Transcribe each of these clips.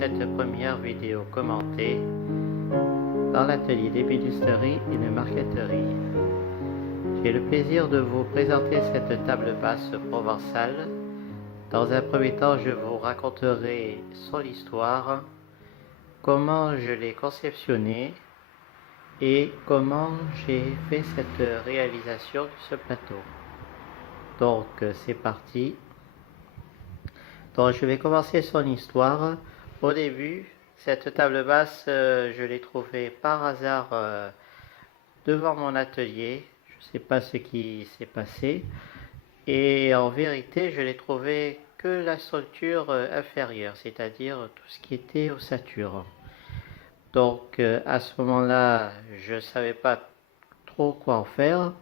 cette première vidéo commentée dans l'atelier d'ébénisterie et de marqueterie. J'ai le plaisir de vous présenter cette table basse provençale. Dans un premier temps, je vous raconterai son histoire, comment je l'ai conceptionnée et comment j'ai fait cette réalisation de ce plateau. Donc c'est parti. Donc je vais commencer son histoire. Au début, cette table basse, je l'ai trouvée par hasard devant mon atelier. Je ne sais pas ce qui s'est passé. Et en vérité, je l'ai trouvée que la structure inférieure, c'est-à-dire tout ce qui était ossature. Donc à ce moment-là, je ne savais pas trop quoi en faire.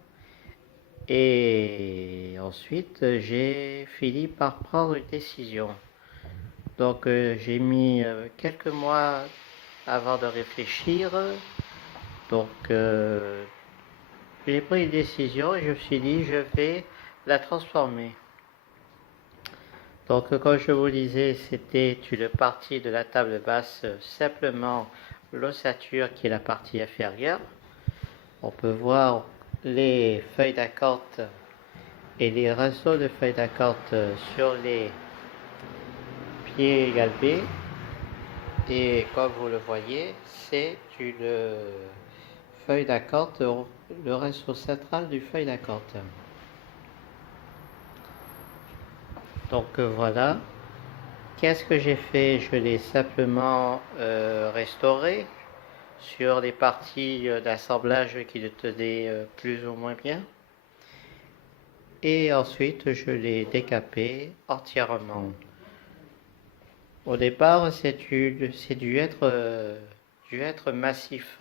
Et ensuite, j'ai fini par prendre une décision. Donc j'ai mis quelques mois avant de réfléchir. Donc j'ai pris une décision et je me suis dit je vais la transformer. Donc comme je vous disais, c'était une partie de la table basse, simplement l'ossature qui est la partie inférieure. On peut voir les feuilles d'acanthe et les rinceaux de feuilles d'acanthe sur les pieds galbés. Et comme vous le voyez, c'est une feuille d'acanthe, le rinceau central du feuille d'acanthe. Donc voilà. Qu'est-ce que j'ai fait? Je l'ai simplement restauré sur les parties d'assemblage qui le tenaient plus ou moins bien. Et ensuite, je l'ai décapé entièrement. Au départ, c'est dû être massif.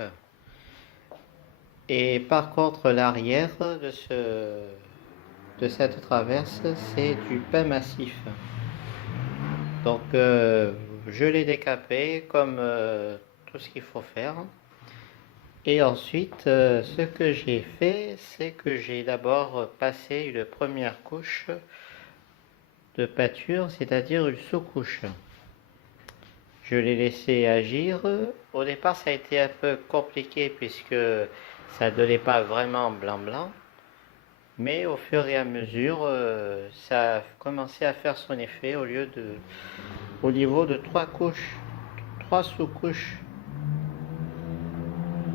Et par contre, l'arrière de cette traverse, c'est du pain massif. Donc, je l'ai décapé comme tout ce qu'il faut faire. Et ensuite, ce que j'ai fait, c'est que j'ai d'abord passé une première couche de peinture, c'est-à-dire une sous-couche. Je l'ai laissé agir. Au départ, ça a été un peu compliqué puisque ça ne donnait pas vraiment blanc-blanc. Mais au fur et à mesure, ça a commencé à faire son effet au niveau de 3 sous-couches.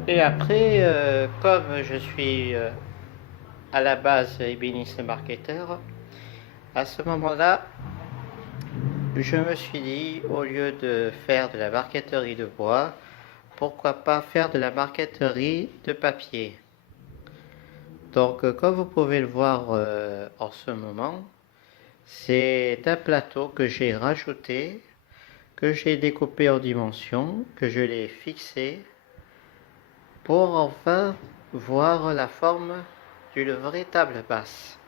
Et après, comme je suis à la base ébéniste marketeur, à ce moment-là, je me suis dit, au lieu de faire de la marqueterie de bois, pourquoi pas faire de la marqueterie de papier. Donc, comme vous pouvez le voir en ce moment, c'est un plateau que j'ai rajouté, que j'ai découpé en dimensions, que je l'ai fixé, pour enfin voir la forme d'une vraie table basse.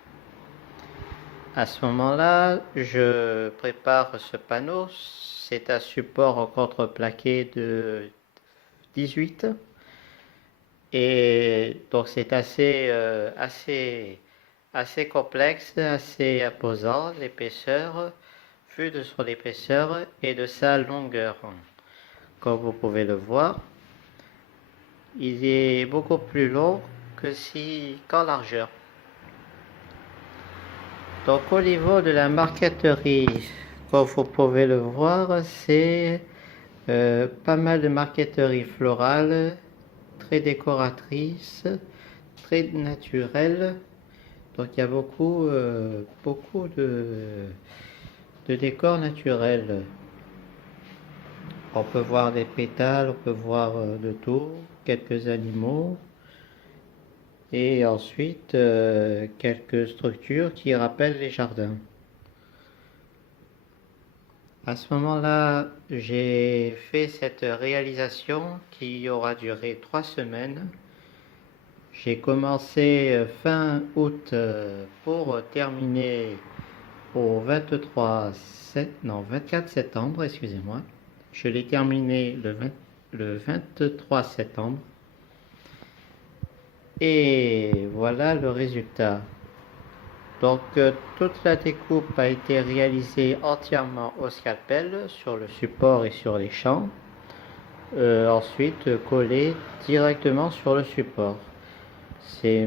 À ce moment-là, je prépare ce panneau. C'est un support en contreplaqué de 18. Et donc c'est assez complexe, assez imposant, l'épaisseur, vu de son épaisseur et de sa longueur. Comme vous pouvez le voir, il est beaucoup plus long qu'en largeur. Donc au niveau de la marqueterie, comme vous pouvez le voir, c'est pas mal de marqueterie florale, très décoratrice, très naturelle. Donc il y a beaucoup de décors naturels. On peut voir des pétales, on peut voir de tout, quelques animaux. Et ensuite, quelques structures qui rappellent les jardins. À ce moment-là, j'ai fait cette réalisation qui aura duré 3 semaines. J'ai commencé fin août pour terminer au 24 septembre, excusez-moi. Je l'ai terminé le 23 septembre. Et voilà le résultat. Donc toute la découpe a été réalisée entièrement au scalpel sur le support et sur les champs. Ensuite collée directement sur le support. C'est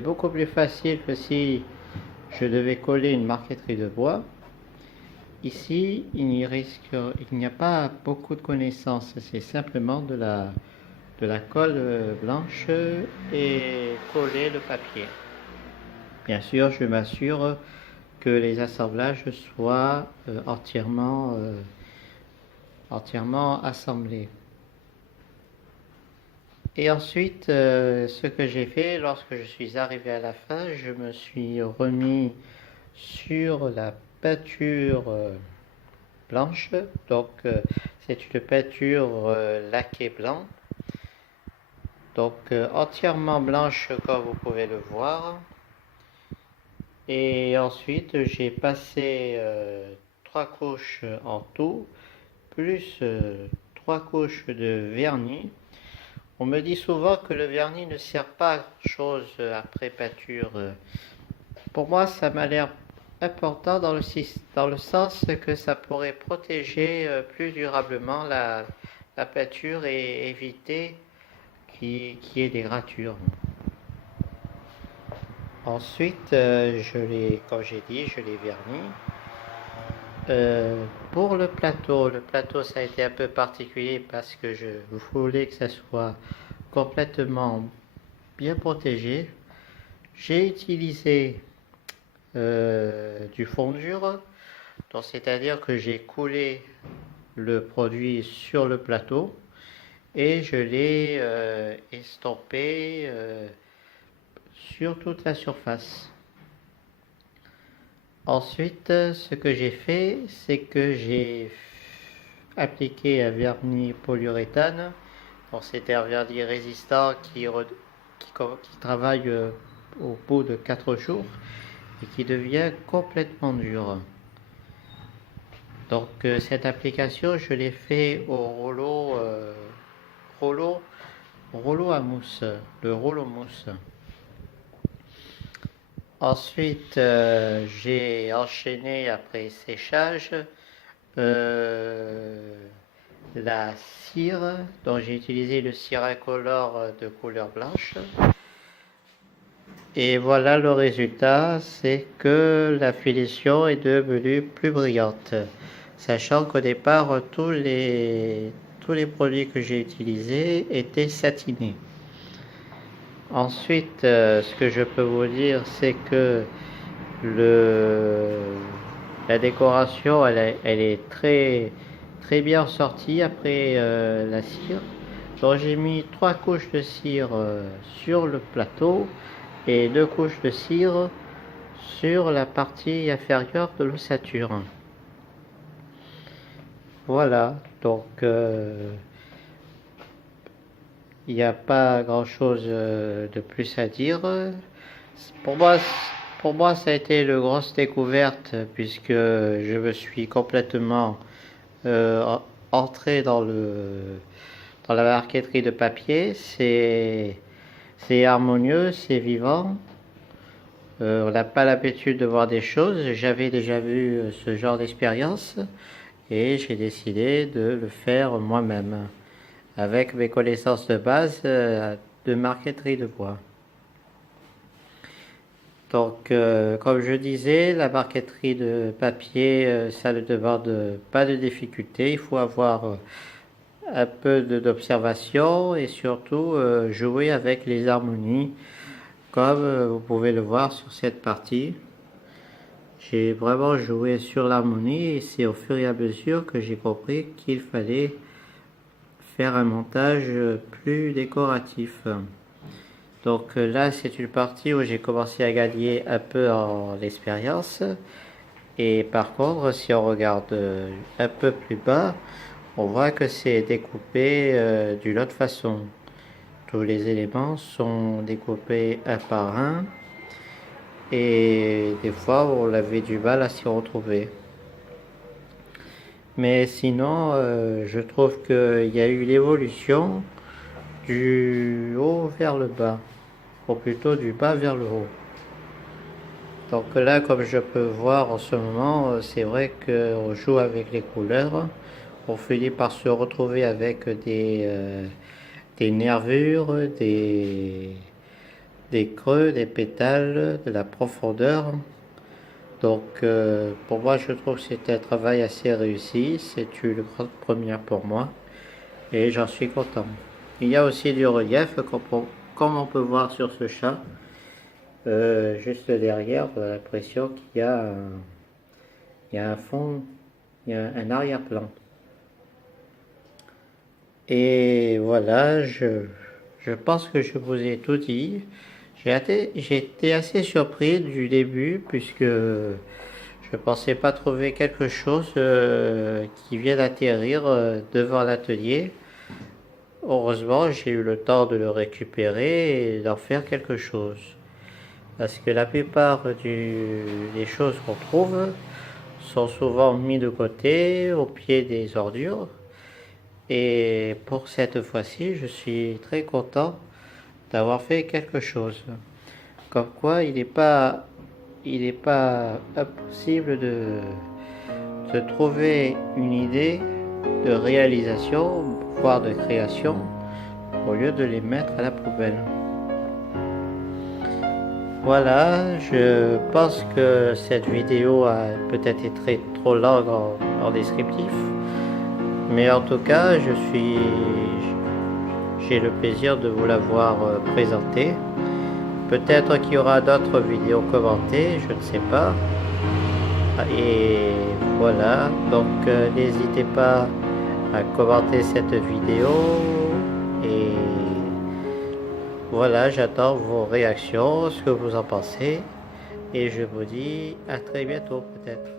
beaucoup plus facile que si je devais coller une marqueterie de bois. Ici, il n'y a pas beaucoup de connaissances, c'est simplement de la colle blanche et coller le papier. Bien sûr, je m'assure que les assemblages soient entièrement assemblés. Et ensuite, ce que j'ai fait lorsque je suis arrivé à la fin, je me suis remis sur la peinture blanche. Donc, c'est une peinture laquée blanc. Donc, entièrement blanche comme vous pouvez le voir. Et ensuite, j'ai passé 3 couches en tout, plus 3 couches de vernis. On me dit souvent que le vernis ne sert pas à grand chose après peinture. Pour moi, ça m'a l'air important dans le sens que ça pourrait protéger plus durablement la peinture et éviter qu'il y ait des gratures. Ensuite, comme j'ai dit, je l'ai verni. Pour le plateau ça a été un peu particulier parce que je voulais que ça soit complètement bien protégé. J'ai utilisé du fondure, donc c'est-à-dire que j'ai coulé le produit sur le plateau et je l'ai estompé sur toute la surface. Ensuite, ce que j'ai fait, c'est que j'ai appliqué un vernis polyuréthane. Donc c'est un vernis résistant qui travaille au bout de 4 jours et qui devient complètement dur. Donc cette application, je l'ai fait au rouleau à mousse, le rouleau mousse. Ensuite, j'ai enchaîné après séchage la cire, donc j'ai utilisé le cire incolore de couleur blanche. Et voilà le résultat, c'est que la finition est devenue plus brillante. Sachant qu'au départ, tous les produits que j'ai utilisés étaient satinés. Ensuite, ce que je peux vous dire, c'est que la décoration, elle est très, très bien sortie après la cire. Donc j'ai mis 3 couches de cire sur le plateau et 2 couches de cire sur la partie inférieure de l'ossature. Voilà, donc il n'y a pas grand chose de plus à dire. Pour moi, ça a été une grosse découverte puisque je me suis complètement entré dans la marqueterie de papier. C'est harmonieux, c'est vivant. On n'a pas l'habitude de voir des choses. J'avais déjà vu ce genre d'expérience et j'ai décidé de le faire moi-même avec mes connaissances de base de marqueterie de bois. Donc, comme je disais, la marqueterie de papier, ça ne demande pas de difficulté. Il faut avoir un peu d'observation et surtout jouer avec les harmonies, comme vous pouvez le voir sur cette partie. J'ai vraiment joué sur l'harmonie et c'est au fur et à mesure que j'ai compris qu'il fallait faire un montage plus décoratif. Donc là, c'est une partie où j'ai commencé à gagner un peu en expérience. Et par contre, si on regarde un peu plus bas, on voit que c'est découpé d'une autre façon. Tous les éléments sont découpés un par un. Et des fois, on avait du mal à s'y retrouver. Mais sinon, je trouve qu'il y a eu l'évolution du haut vers le bas, ou plutôt du bas vers le haut. Donc là, comme je peux voir en ce moment, c'est vrai qu'on joue avec les couleurs. On finit par se retrouver avec des nervures, des creux, des pétales, de la profondeur. Donc pour moi, je trouve que c'est un travail assez réussi. C'est une grande première pour moi et j'en suis content. Il y a aussi du relief, comme on peut voir sur ce chat. Juste derrière, on a l'impression il y a un fond, il y a un arrière-plan. Et voilà, je pense que je vous ai tout dit. J'ai été assez surpris du début puisque je pensais pas trouver quelque chose qui vient d'atterrir devant l'atelier. Heureusement, j'ai eu le temps de le récupérer et d'en faire quelque chose. Parce que la plupart des choses qu'on trouve sont souvent mis de côté au pied des ordures. Et pour cette fois-ci, je suis très content d'avoir fait quelque chose. Comme quoi, il n'est pas impossible de trouver une idée de réalisation, voire de création, au lieu de les mettre à la poubelle. Voilà, je pense que cette vidéo a peut-être été trop longue en descriptif, mais en tout cas, j'ai le plaisir de vous l'avoir présenté. Peut-être qu'il y aura d'autres vidéos commentées, je ne sais pas. Et voilà, donc n'hésitez pas à commenter cette vidéo et voilà, j'attends vos réactions, ce que vous en pensez et je vous dis à très bientôt peut-être.